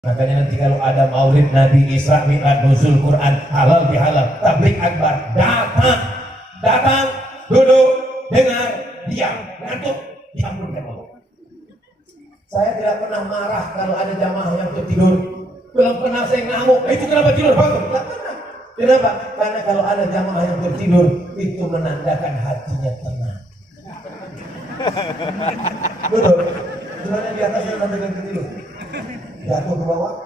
Makanya nanti kalau ada maulid Nabi, Isra Mi'raj, nuzul Quran, halal bihalal, tablik akbar, datang, duduk, dengar, diam, ngantuk, diampunkan Allah. Saya tidak pernah marah kalau ada jamaah yang tertidur. Belum pernah saya ngamuk, itu kenapa tidur? Bangun, tidak pernah. Kenapa? Karena kalau ada jamaah yang tertidur, itu menandakan hatinya tenang. Betul. Sebenarnya di atasnya menandakan tertidur. Jatuh ke bawah.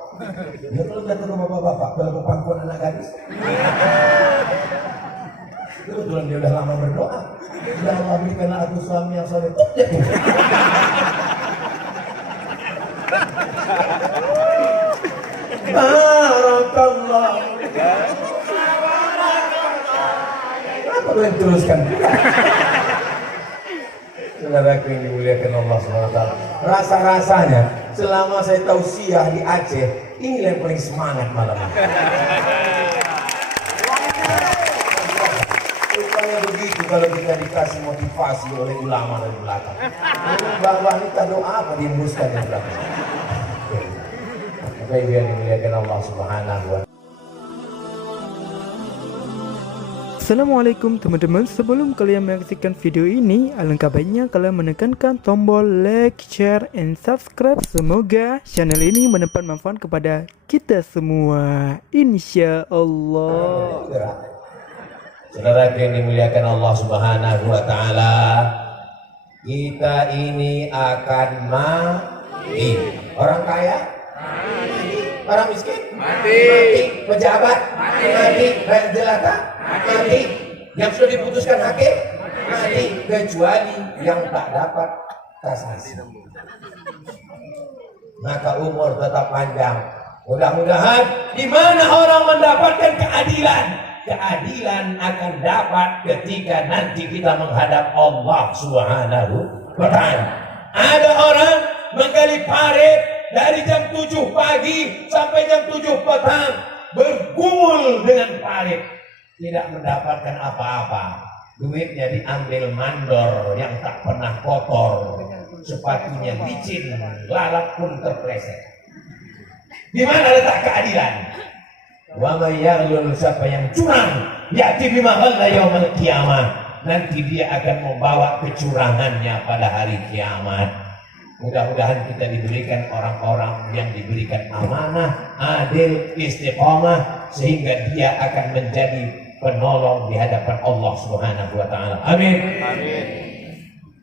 Dia kalau jatuh ke bapak-bapak, kalau ke pangkuan anak gadis. Kebetulan dia udah lama berdoa. Ya Allah, berikanlah aku suami yang soleh. Jatuh. Barakallah. Kenapa kalian teruskan? Saudaraku yang dimuliakan Allah SWT, rasa-rasanya selama saya tausiah di Aceh, ini yang paling semangat malam ini. Rupanya begitu kalau kita dikasih motivasi oleh ulama dari belakang. Bahwa kita doa apa diembuskan dari belakang. Bapak Ibu yang dimuliakan Allah Subhanahu wa Ta'ala. Assalamualaikum teman-teman, sebelum kalian menyaksikan video ini, alangkah baiknya kalian menekankan tombol like, share, and subscribe. Semoga channel ini mendapat manfaat kepada kita semua, insya Allah. Saudara yang dimuliakan Allah Subhanahu wa Ta'ala, kita ini akan mati. Orang kaya mati, orang miskin mati, pejabat mati, rakyat jelata mati, yang sudah diputuskan hakim mati, kecuali yang tak dapat kasasi. Maka umur tetap panjang. Mudah-mudahan di mana orang mendapatkan keadilan, keadilan akan dapat ketika nanti kita menghadap Allah Subhanahu wa Ta'ala. Ada orang menggali parit dari jam 7 pagi sampai jam 7 petang, bergumul dengan parit, tidak mendapatkan apa-apa. Duitnya diambil mandor yang tak pernah kotor, sepatunya licin, lalat pun terpleset. Di mana letak keadilan? Wa may yaghlul, siapa yang curang, ya'ti bima ghalla yaumil qiyamah, nanti dia akan membawa kecurangannya pada hari kiamat. Mudah-mudahan kita diberikan orang-orang yang diberikan amanah, adil, istiqamah, sehingga dia akan menjadi penolong di hadapan Allah Subhanahu wa Ta'ala. Amin. Amin.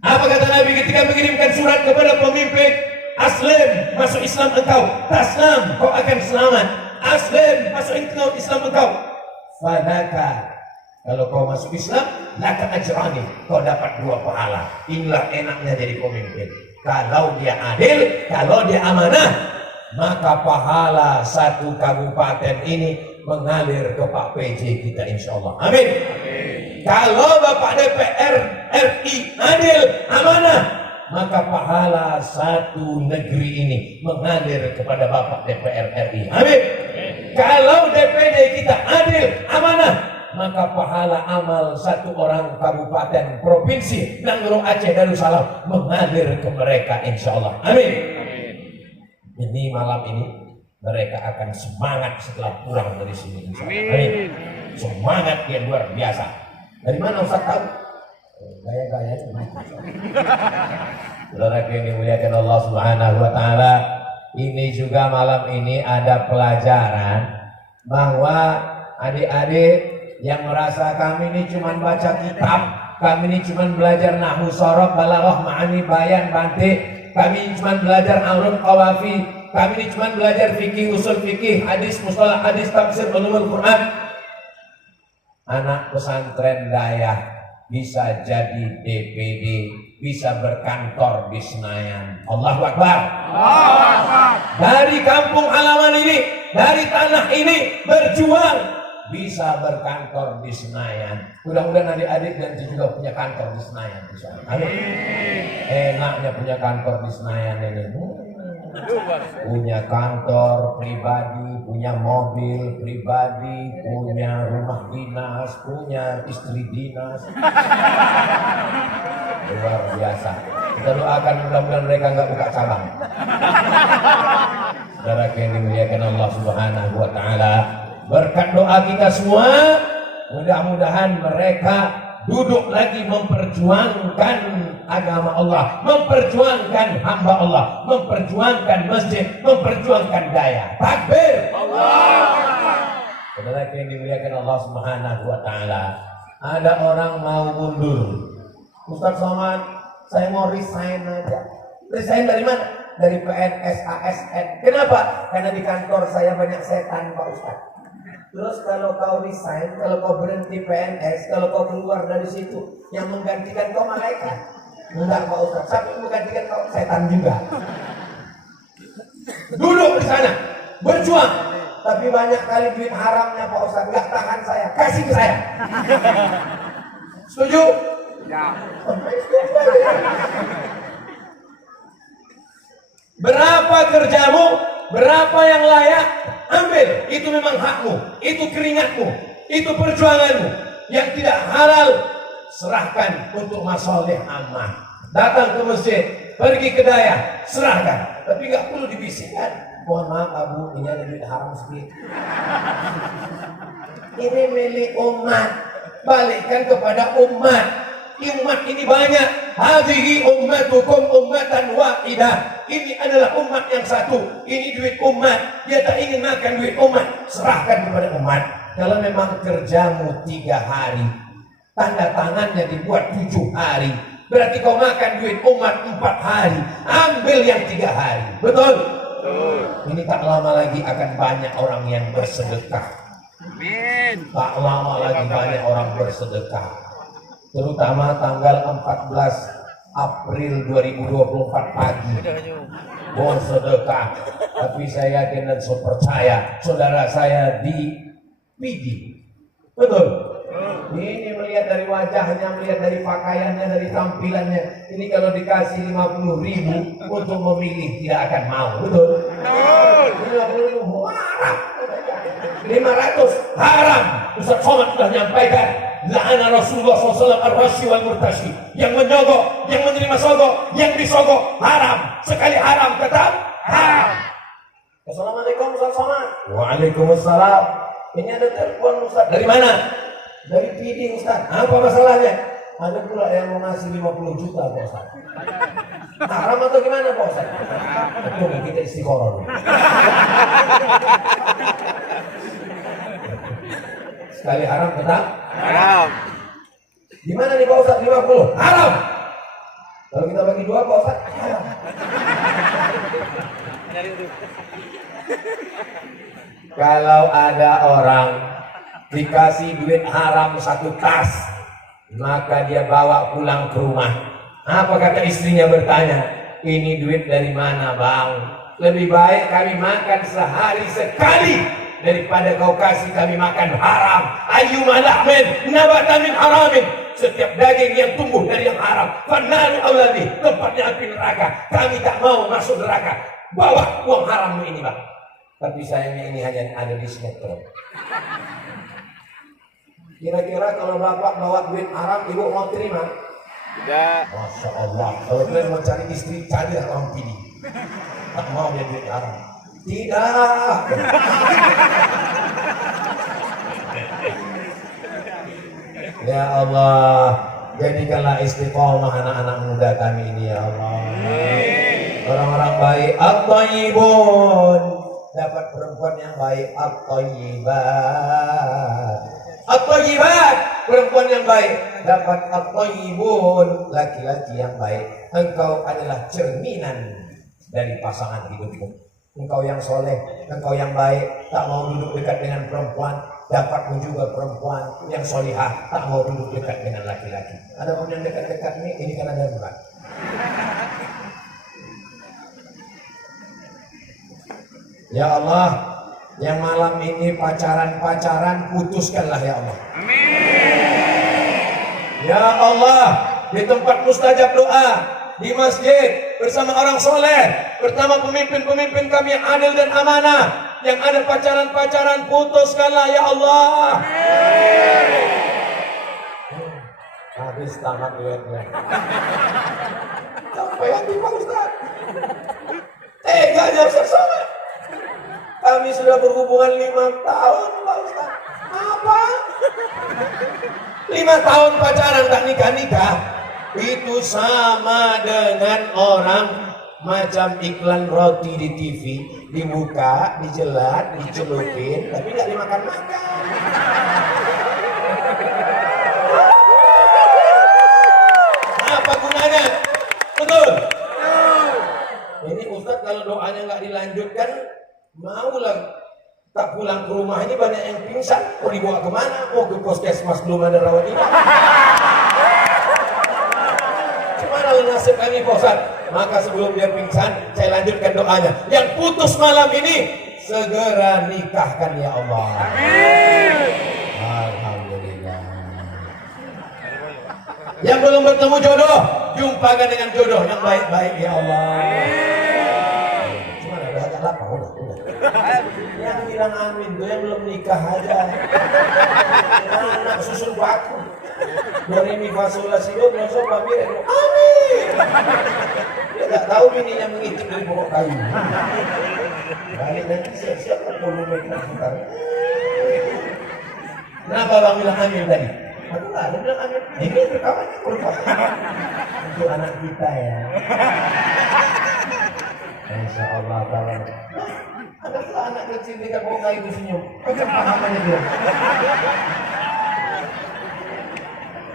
Apa kata Nabi ketika mengirimkan surat kepada pemimpin? Aslim, masuk Islam engkau. Taslam, kau akan selamat. Aslim, masuk Islam engkau. Fadaka, kalau kau masuk Islam, laka ajrani, kau dapat 2 pahala. Inilah enaknya jadi pemimpin. Kalau dia adil, kalau dia amanah, maka pahala 1 kabupaten ini mengalir ke Pak PJ kita, insya Allah. Amin. Amin. Kalau Bapak DPR RI adil, amanah, maka pahala 1 negeri ini mengalir kepada Bapak DPR RI. Amin. Amin. Kalau DPD kita adil, amanah, maka pahala amal 1 orang kabupaten provinsi Nangro Aceh Darussalam mengalir ke mereka, insya Allah. Amin. Amin. Jadi malam ini mereka akan semangat setelah pulang dari sini, insya Allah. Amin. Semangat yang luar biasa. Dari mana Ustaz tahu? Gaya-gaya. Saudara yang dimuliakan Allah Subhanahu wa Ta'ala, ini juga malam ini ada pelajaran bahwa adik-adik yang merasa kami ini cuma baca kitab, kami ini cuma belajar nahwu, sorof, balaghah, ma'ani, bayan, bantik, kami ini cuma belajar aruf, qawafi, kami ini cuma belajar fikih, usul fikih, hadis, mustalah hadis, tafsir, ulumul Quran. Anak pesantren Dayah bisa jadi DPD, bisa berkantor di Senayan. Allahu Akbar. Dari kampung halaman ini, dari tanah ini berjuang, bisa berkantor di Senayan. Mudah-mudahan adik-adik nanti juga punya kantor di Senayan. Amin. Enaknya punya kantor di Senayan ini. Punya kantor pribadi, punya mobil pribadi, punya rumah dinas, punya istri dinas. Luar biasa. Kita doakan mudah-mudahan mereka nggak buka cabang. Saudara yang dimuliakan Allah Subhanahu wa taala, berkat doa kita semua, mudah-mudahan mereka duduk lagi memperjuangkan agama Allah, memperjuangkan hamba Allah, memperjuangkan masjid, memperjuangkan daya. Takbir. Saudara yang dimuliakan Allah Subhanahu wa taala, ada orang mau mundur. Ustaz Somad, saya mau resign aja. Resign dari mana? Dari PNS, ASN. Kenapa? Karena di kantor saya banyak setan, Pak Ustaz. Terus kalau kau resign, kalau kau berhenti PNS, kalau kau keluar dari situ, yang menggantikan kau malaikat. Enggak, Pak Ustaz. Siapa yang menggantikan kau? Setan juga. Duduk di sana, berjuang. Tapi banyak kali duit haramnya Pak Ustaz. Enggak tahan saya, kasih ke saya. Setuju? Ya. Berapa kerjamu, berapa yang layak, ambil. Itu memang hakmu, itu keringatmu, itu perjuanganmu. Yang tidak halal, serahkan untuk masoleh ammah. Datang ke masjid, pergi ke daya, serahkan. Tapi nggak perlu dibisikkan. Mohon maaf Abu, ini ada duit haram sedikit. Ini milik umat, balikkan kepada umat. Umat ini banyak. Hadhihi ummatukum ummatan wahidah. Ini adalah umat yang satu. Ini duit umat. Dia tak ingin makan duit umat. Serahkan kepada umat. Kalau memang kerjamu 3 hari, tanda tangannya dibuat 7 hari, berarti kau makan duit umat 4 hari. Ambil yang 3 hari. Betul? Ini tak lama lagi akan banyak orang yang bersedekah. Amin. Tak lama lagi banyak orang bersedekah. Terutama tanggal 14 April 2024 pagi. Bersedekah. Tapi saya yakin dan saya percaya saudara saya di PD. Betul? Ini melihat dari wajahnya, melihat dari pakaiannya, dari tampilannya. Ini kalau dikasih 50.000 untuk memilih tidak akan mau. Betul? 50.000 haram. 500 haram. Ustaz Somad sudah menyampaikan, la'ana Rasulullah SAW ar-rashi wal murtashi. Yang menyogok, yang menerima sogok, yang disogok haram. Sekali haram tetap haram. Assalamualaikum Ustaz Somad. Waalaikumsalam. Ini ada telepon Ustaz. Dari mana? Dari PD Ustaz. Apa masalahnya? Ada pula yang mau ngasih 50 juta Pak Ustaz. Haram atau gimana Pak Ustaz? Betul, kita istiqoroh. Sekali haram tetap haram. Gimana nih Pak Ustaz? 50 haram. Kalau kita bagi 2 Pak Ustaz haram. Kalau ada orang dikasih duit haram 1 tas, maka dia bawa pulang ke rumah. Apa kata istrinya bertanya, ini duit dari mana bang? Lebih baik kami makan sehari sekali daripada kau kasih kami makan haram. Ayyuma lahmin nabata min haramin. Setiap daging yang tumbuh dari yang haram, fannaru auladi, tempatnya api neraka. Kami tak mau masuk neraka. Bawa uang harammu ini bang. Tapi sayangnya ini hanya ada di sinetron. Kira-kira kalau bapak bawa duit haram, ibu mau terima? Tidak. Masya Allah. Kalau kalian mau cari istri, carilah orang pilih. Tak mau dia duit haram. Tidak. Ya Allah, jadikanlah istiqomah anak-anak muda kami ini ya Allah. Orang-orang baik, at-thayyibun, dapat perempuan yang baik, at-thayyibat. At-thayyibat, perempuan yang baik, dapat at-thayyibun, laki-laki yang baik. Engkau adalah cerminan dari pasangan hidupmu. Engkau yang soleh, engkau yang baik, tak mau duduk dekat dengan perempuan, dapatmu juga perempuan yang solihah, tak mau duduk dekat dengan laki-laki. Ada pun yang dekat-dekat ini kan ada bukan? Ya Allah, yang malam ini pacaran-pacaran putuskanlah ya Allah. Amin. Ya Allah, di tempat mustajab doa, di masjid, bersama orang soleh, bersama pemimpin-pemimpin kami yang adil dan amanah, yang ada pacaran-pacaran putuskanlah ya Allah. Amin. Habis tamat duitnya. Sampai hati Pak Ustaz. Teganya Ustaz Somad. Kami sudah berhubungan 5 tahun, Pak Ustaz. Apa? 5 tahun pacaran tak nikah-nikah. Itu sama dengan orang macam iklan roti di TV, dibuka, dijelat, dicelupin, tapi nggak dimakan-makan. Apa gunanya? Betul? Ini Ustadz kalau doanya nggak dilanjutkan, maulah tak pulang ke rumah. Ini banyak yang pingsan, mau dibawa kemana? Mau ke puskesmas, belum ada rawat inap. Gimana nasib kami Pak Ustadz? Maka sebelum dia pingsan, saya lanjutkan doanya. Yang putus malam ini, segera nikahkan ya Allah. Amin. Alhamdulillah. Yang belum bertemu jodoh, jumpakan dengan jodoh yang baik-baik ya Allah. Cuma ada agak lapar, udah. Yang bilang amin, gue yang belum nikah aja. Anak susun baku. Dari mi fasola sido, masuk pamir, amin. Dia tak tahu bininya mengicip dari pokok kayu. Balik nanti siap-siap kalau mereka sebentar. Kenapa bang bilang amin tadi? Aku nggak ada bilang amin. Ini rekamannya untuk anak kita ya. Insya Allah taala. Adakah anak kecil di pokok kayu senyum? Macam pahamannya dia.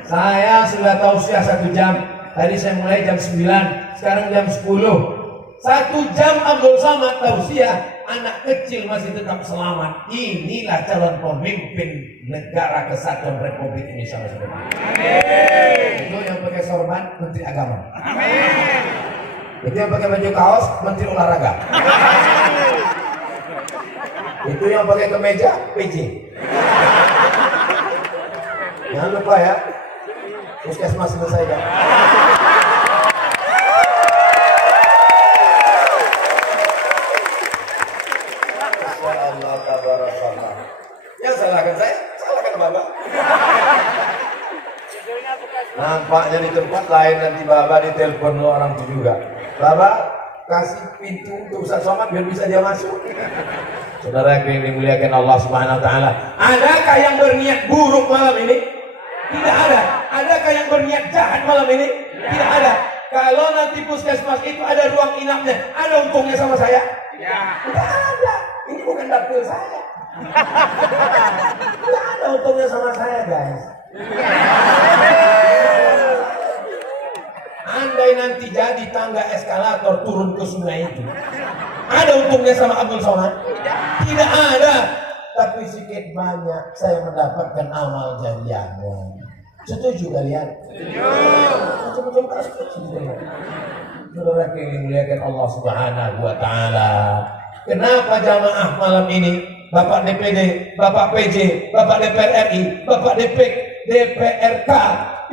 Saya sudah tausiah 1 jam. Tadi saya mulai jam 9, sekarang jam 10. 1 jam Abdul Somad tausiah, anak kecil masih tetap selamat. Inilah calon pemimpin negara kesatuan Republik Indonesia. Amin. Itu yang pakai sorban, Menteri Agama. Amin. Itu yang pakai baju kaos, Menteri Olahraga. Amin. Itu yang pakai kemeja, PJ. Jangan lupa ya, puskesmas selesaikan. Masyaallah tabarakallah. Ya salahkan saya, salahkan Bapak. Nampaknya di tempat lain nanti Bapak ditelepon orang itu juga. Bapak kasih pintu untuk Ustaz Somad biar bisa dia masuk. Saudara yang dimuliakan Allah Subhanahu wa taala, adakah yang berniat buruk malam ini? Tidak ada. Adakah yang berniat jahat malam ini? Tidak ada. Kalau nanti puskesmas itu ada ruang inapnya, ada untungnya sama saya? Tidak ada. Ini bukan dapur saya. Tidak ada untungnya sama saya, guys. Andai nanti jadi tangga eskalator turun ke sungai itu, ada untungnya sama Abdul Somad? Tidak ada. Tapi sedikit banyak saya mendapatkan amal jariahnya. Setuju kalian? Macam-macam tak setuju. Saudara yang dimuliakan Allah Subhanahu wa taala. Kenapa jamaah malam ini Bapak DPD, Bapak PJ, Bapak DPR RI, Bapak DPRK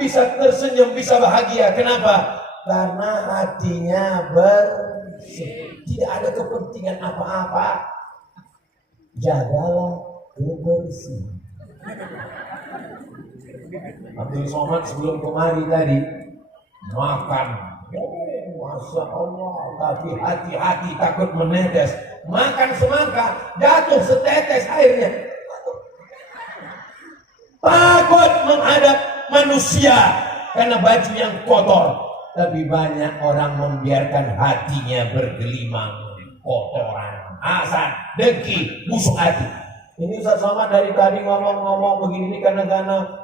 bisa tersenyum, bisa bahagia? Kenapa? Karena hatinya bersih. Tidak ada kepentingan apa-apa. Jagalah kebersihan. Abdul Somad sebelum kemari tadi makan, Masya Allah, tapi hati-hati takut menetes. Makan semangka, jatuh setetes airnya. Takut menghadap manusia karena baju yang kotor. Tapi banyak orang membiarkan hatinya bergelimang kotoran, asal, dengki, busuk hati. Ini Ustaz Somad dari tadi ngomong-ngomong begini karena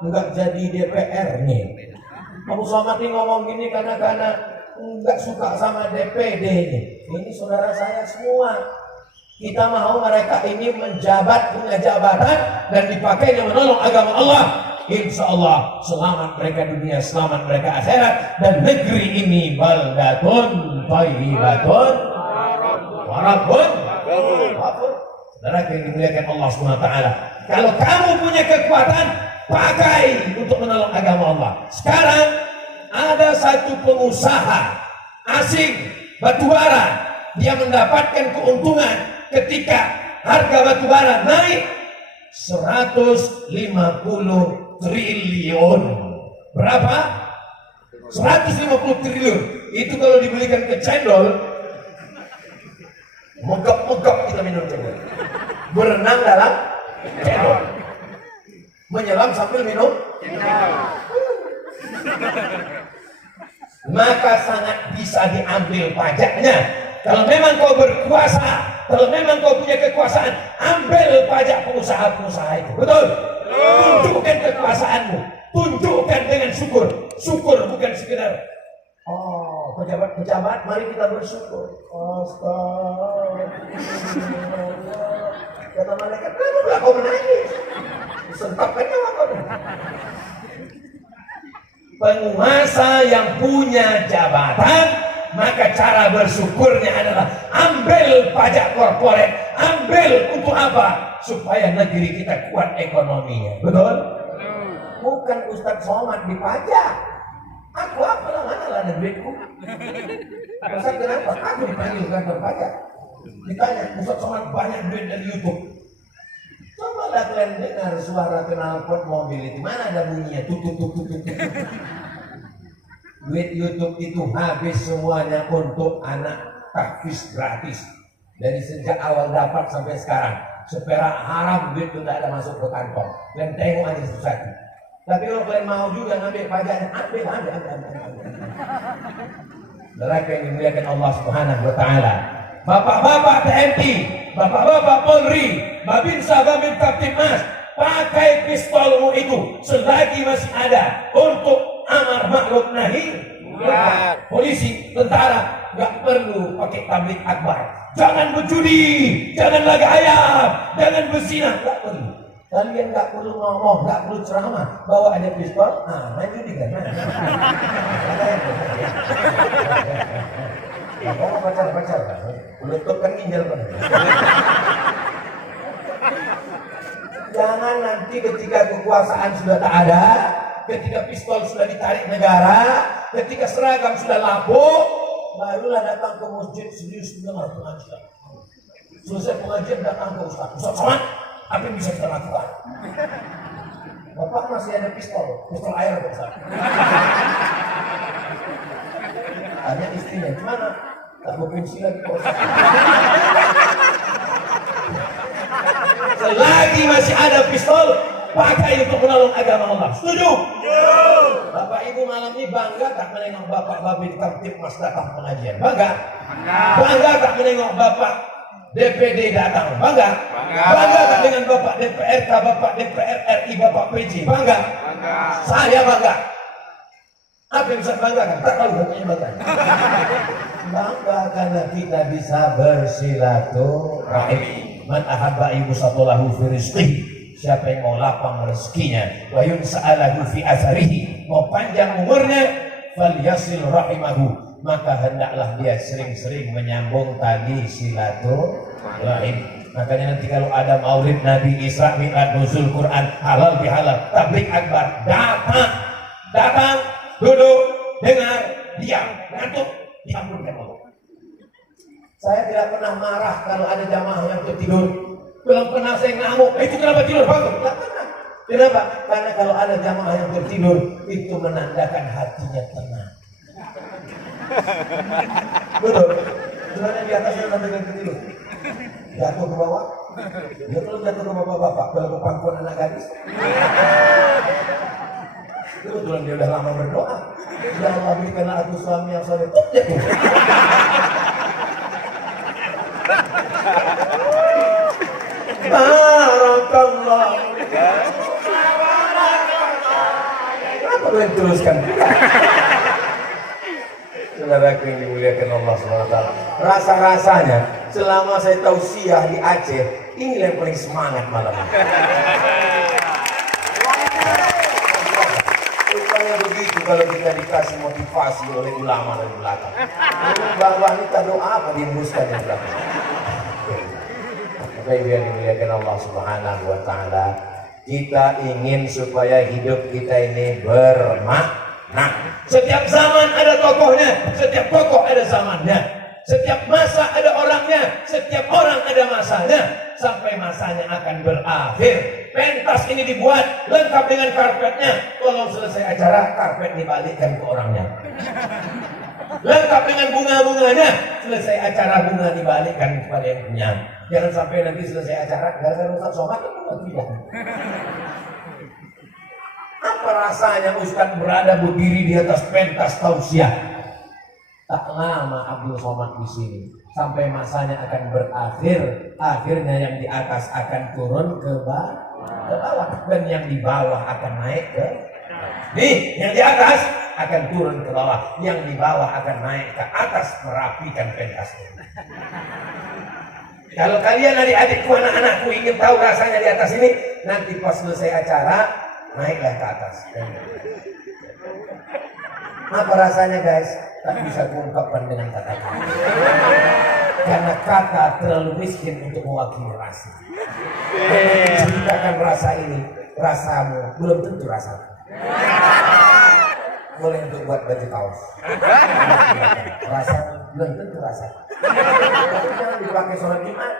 enggak jadi DPR nih. Abu Somad ini ngomong gini karena enggak suka sama DPD nih. Ini saudara saya semua. Kita mau mereka ini menjabat, punya jabatan dan dipakai yang menolong agama Allah. Insya Allah selamat mereka dunia, selamat mereka akhirat, dan negeri ini baldatun thayyibatun wa rabbun ghafur. Saudara yang dimuliakan Allah SWT, kalau kamu punya kekuatan, pakai untuk menolong agama Allah. Sekarang ada satu pengusaha asing batubara, dia mendapatkan keuntungan ketika harga batubara naik 150 triliun. Berapa? 150 triliun. Itu kalau dibelikan ke cendol Megap-megap kita minum cendol. Berenang dalam cendol. Menyelam sambil minum cendol. Maka sangat bisa diambil pajaknya. Kalau memang kau berkuasa, kalau memang kau punya kekuasaan, ambil pajak pengusaha-pengusaha itu. Betul? Tunjukkan kekuasaanmu. Tunjukkan dengan syukur. Syukur bukan sekedar pejabat-pejabat, mari kita bersyukur. Astagfirullah. Kata malaikat, kenapa kau menangis? Disentapkan nyawa kau. Penguasa yang punya jabatan, maka cara bersyukurnya adalah ambil pajak korporat. Ambil untuk apa? Supaya negeri kita kuat ekonominya. Betul? Bukan Ustadz Somad dipajak. Aku apalah, mana lah ada duitku. Ustadz kenapa? Aku dipanggil kantor pajak. Ditanya, Ustadz Somad banyak duit dari YouTube. Coba lah kalian dengar suara knalpot mobil itu. Mana ada bunyinya? Tutut. Duit YouTube itu habis semuanya untuk anak tahfiz gratis. Dari sejak awal dapat sampai sekarang. Seperak haram duit itu tidak ada masuk ke kantong. Kalian tengok aja susah. Tapi kalau kalian mau juga ngambil pajaknya, ambil. Neraka yang dimuliakan Allah Subhanahu wa Ta'ala. Bapak-bapak TNI, bapak-bapak Polri, Babinsa, Babin Kaptimnas, pakai pistolmu itu selagi masih ada untuk amar ma'ruf nahi. Polisi, tentara, nggak perlu pakai tablik akbar. Jangan berjudi, jangan lagi ayam, jangan berzina, nggak perlu. Kalian nggak perlu ngomong, nggak perlu ceramah, bawa aja pistol, main judi kan? Kalau pacar kan, lutut kan ginjal kan. Jangan nanti ketika kekuasaan sudah tak ada, ketika pistol sudah ditarik negara, ketika seragam sudah lapuk, barulah datang ke masjid serius dengar pengajian. Selesai pengajian datang ke Ustaz Somad, apa yang bisa kita lakukan? Bapak masih ada pistol air Ustaz. Tanya istrinya, gimana? Tak berfungsi lagi Pak Ustaz. Selagi masih ada pistol, pakai untuk menolong agama Allah. Setuju? Bapak Ibu malam ini bangga tak menengok Bapak Babin Kamtibmas datang pengajian? Bangga? Bangga tak menengok Bapak DPD datang? Bangga? Bangga tak dengan Bapak DPRK, Bapak DPR RI, Bapak PJ? Bangga? Saya bangga. Apa yang bisa banggakan? Tak tahu pokoknya bangga. Bangga karena kita bisa bersilaturahim. Man ahabba yusatulahu fi rizqihi. Siapa yang mau lapang rezekinya, wa yunsa'alahu fi atharihi, mau panjang umurnya, falyasil rahimahu, maka hendaklah dia sering-sering menyambung tali silaturahim. Makanya nanti kalau ada maulid Nabi, Isra Mi'raj, nuzul Quran, halal bihalal, tablik akbar, datang, duduk, dengar, diam, ngantuk, diampunkan Allah. Saya tidak pernah marah kalau ada jamaah yang tertidur. Belum pernah saya ngamuk, itu kenapa tidur bangun? Tidak pernah. Kenapa? Karena kalau ada jamaah yang tertidur, itu menandakan hatinya tenang. Betul. Sebenarnya di atasnya menandakan tertidur. Jatuh ke bawah. Ya kalau jatuh ke bawah bapak, kalau ke pangkuan anak gadis. Kebetulan dia udah lama berdoa. Ya Allah berikanlah aku suami yang soleh. Jatuh. Barakallah. Kenapa kalian teruskan? Saudaraku yang dimuliakan Allah SWT, rasa-rasanya selama saya tausiah di Aceh, ini yang paling semangat malam ini. Rupanya begitu kalau kita dikasih motivasi oleh ulama dari belakang. Bahwa kita doa apa diembuskan di belakang. Bapak Ibu yang dimuliakan Allah Subhanahu wa Ta'ala, kita ingin supaya hidup kita ini bermakna. Setiap zaman ada tokohnya, setiap tokoh ada zamannya, setiap masa ada orangnya, setiap orang ada masanya, sampai masanya akan berakhir. Pentas ini dibuat lengkap dengan karpetnya. Kalau selesai acara, karpet dibalikkan ke orangnya. lengkap dengan bunga-bunganya. Selesai acara bunga dibalikkan kepada yang punya. Jangan sampai nanti selesai acara gara-gara Ustaz Somad tidak. Apa rasanya Ustaz berada berdiri di atas pentas tausiah? Tak lama Abdul Somad di sini sampai masanya akan berakhir. Akhirnya yang di atas akan turun ke bawah dan yang di bawah akan naik ke. Nih, yang di atas akan turun ke bawah, yang di bawah akan naik ke atas merapikan pentasnya. Kalau kalian adik-adikku, anak-anakku ingin tahu rasanya di atas ini, nanti pas selesai acara naiklah ke atas. Apa rasanya guys? Tak bisa kuungkapkan dengan kata-kata. Karena kata terlalu miskin untuk mewakili rasa. Ceritakan rasa ini, rasamu belum tentu rasamu. Boleh untuk buat baju kaos. Rasa belum tentu rasa. Jangan dipakai sholat Jumat.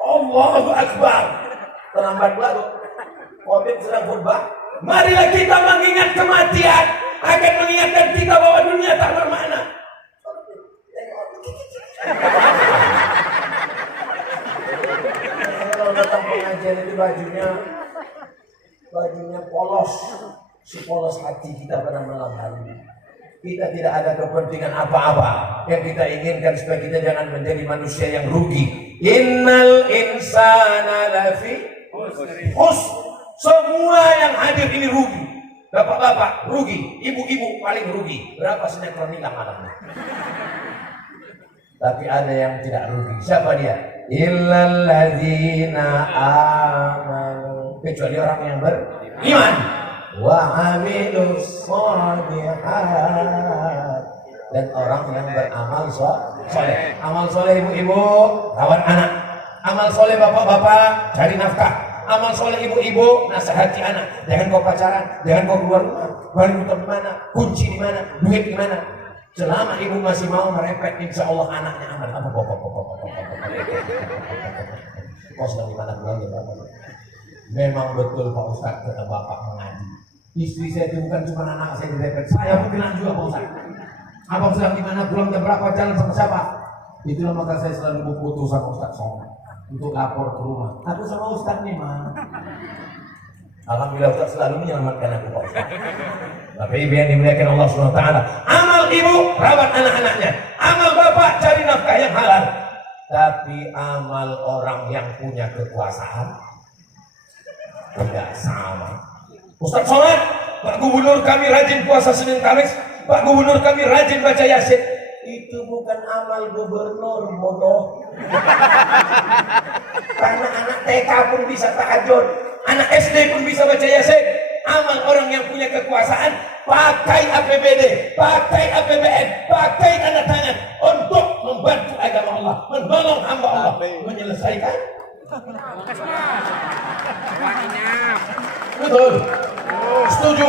Allahu Akbar. Terlambat lalu. Covid sedang khutbah. Marilah kita mengingat kematian. Akan mengingatkan kita bahwa dunia tak bermakna. Kalau datang pengajian itu bajunya polos, sepolos hati kita pada malam hari ini. Kita tidak ada kepentingan apa-apa. Yang kita inginkan supaya kita jangan menjadi manusia yang rugi. Innal insana lafi khusr. Semua yang hadir ini rugi. Bapak-bapak rugi, ibu-ibu paling rugi. Berapa sinetron hilang malamnya? Tapi ada yang tidak rugi. Siapa dia? Illal ladzina amanu. Kecuali orang yang beriman. Wa amilus shalihat. Dan orang yang beramal soleh. Amal soleh ibu-ibu, rawat anak. Amal soleh bapak-bapak, cari nafkah. Amal soleh ibu-ibu, nasihati anak. Jangan kau pacaran, jangan kau keluar rumah. Baru di mana? Kunci di mana? Duit di mana? Selama ibu masih mau merepet, insya Allah anaknya aman. Apa kok? Kau sedang di mana pulang ya bapak? Memang betul Pak Ustadz kata bapak mengaji. Istri saya itu bukan cuma anak saya direpet, saya pun bilang juga Pak Ustadz. Abang sedang di mana pulang jam berapa, jalan sama siapa? Itulah maka saya selalu berputus sama Ustadz Somad untuk lapor ke rumah. Aku sama Ustadz nih mah. Alhamdulillah Ustadz selalu menyelamatkan aku Pak Ustadz. Bapak Ibu yang dimuliakan Allah SWT. Amal ibu rawat anak-anaknya. Amal bapak cari nafkah yang halal. Tapi amal orang yang punya kekuasaan tidak sama. Ustadz Somad, Pak Gubernur kami rajin puasa Senin Kamis. Pak Gubernur kami rajin baca Yasin. Itu bukan amal gubernur, bodoh. Karena anak TK pun bisa tahajud, anak SD pun bisa baca Yasin. Amal orang yang punya kekuasaan, pakai APBD, pakai APBN, pakai tanda tangan untuk membantu agama Allah, menolong hamba Allah, menyelesaikan. Betul. Setuju.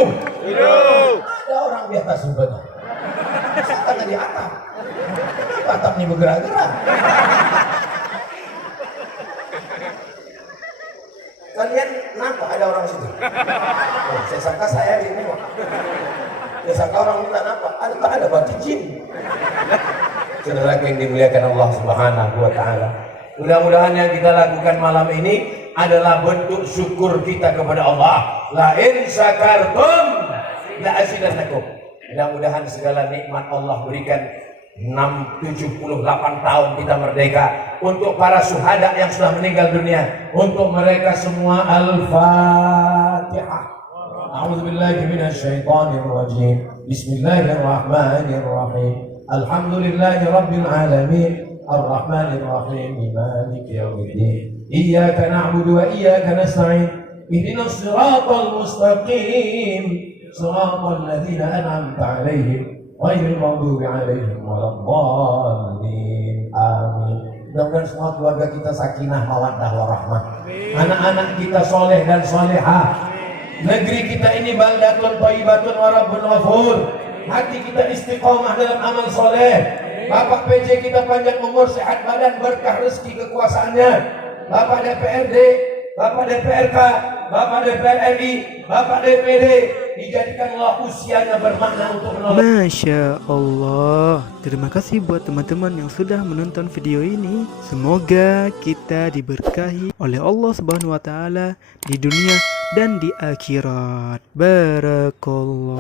Ada orang di atas rupanya. Saya di atap. Atapnya bergerak-gerak. Kalian nampak ada orang situ? Oh, saya sangka saya di sini. Saya sangka orang minta nampak. Tak ada batu jin. Saudara yang dimuliakan Allah Subhanahu wa Ta'ala. Mudah-mudahan yang kita lakukan malam ini adalah bentuk syukur kita kepada Allah. La in syakartum la azidannakum. Mudah-mudahan segala nikmat Allah berikan 78 tahun kita merdeka. Untuk para syuhada yang sudah meninggal dunia, untuk mereka semua Al-Fatihah. A'udzubillahi minasyaitonir rajim. Bismillahirrahmanirrahim. Alhamdulillahi rabbil alamin. Ar-Rahmanir Rahim. Maliki yaumiddin. Iyyaka na'budu wa iyyaka nasta'in. Ihdinas siratal mustaqim. Siratal ladzina an'amta 'alaihim ghairil maghdubi 'alaihim waladdallin. Amin. Mudah-mudahan semua keluarga kita sakinah mawaddah warahmah. Anak-anak kita soleh dan solehah. Negeri kita ini baldatun thayyibatun wa rabbun ghafur. Hati kita istiqomah dalam amal soleh. Bapak PJ kita panjang umur, sehat badan, berkah rezeki kekuasaannya. Bapak DPRD, Bapak DPRK, Bapak DPR RI, Bapak DPD, dijadikanlah usianya bermakna untuk menolong. Masya Allah. Terima kasih buat teman-teman yang sudah menonton video ini. Semoga kita diberkahi oleh Allah Subhanahu wa taala di dunia dan di akhirat. Barakallah.